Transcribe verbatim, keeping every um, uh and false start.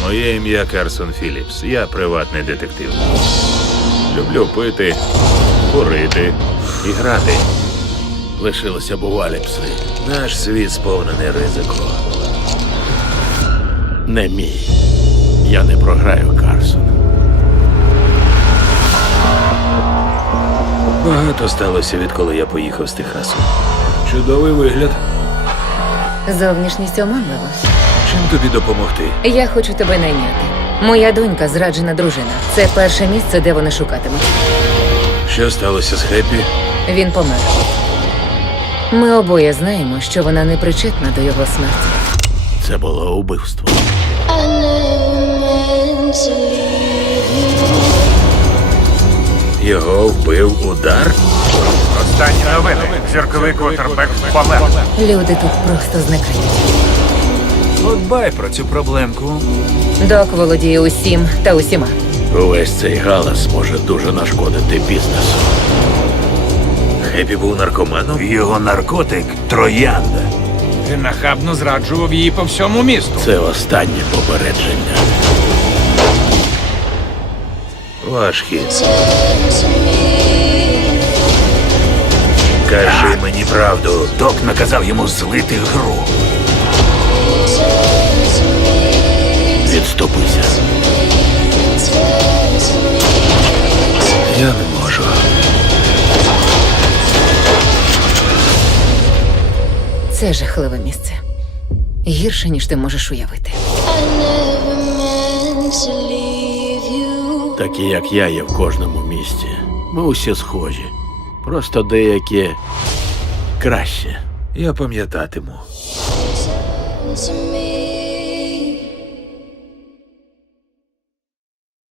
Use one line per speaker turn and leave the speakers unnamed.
Моє ім'я Карсон Філіпс. Я приватний детектив. Люблю пити, курити і грати.
Лишилися бувалі пси.
Наш світ сповнений ризику.
Не мій. Я не програю, Карсон.
Багато сталося, відколи я поїхав з Техасу. Чудовий вигляд.
Зовнішність оманлива.
Чим тобі допомогти?
Я хочу тебе найняти. Моя донька зраджена дружина. Це перше місце, де вони шукатимуть.
Що сталося з Хеппі?
Він помер. Ми обоє знаємо, що вона не причетна до його смерті.
Це було убивство.
I never meant to leave you.
Його вбив удар?
Останні новини. Зірковий квотербек помер.
Люди тут просто зникають.
Подбай про цю проблемку.
Док володіє усім та усіма.
Увесь цей галас може дуже нашкодити бізнесу.
Хеппі був наркоманом?
Його наркотик – троянда.
Він нахабно зраджував її по всьому місту.
Це останнє попередження.
Ваш хід.
Turn to me.
Кажи мені правду.
Док наказав йому злити гру.
Turn to me.
Відступися.
Turn to me.
Я не можу.
Це жахливе місце. Гірше, ніж ти можеш уявити.
I never meant to leave you.
Такі, як я, є в кожному місті. Ми усі схожі. Просто деякі краще.
Я пам'ятатиму.
Turn to me.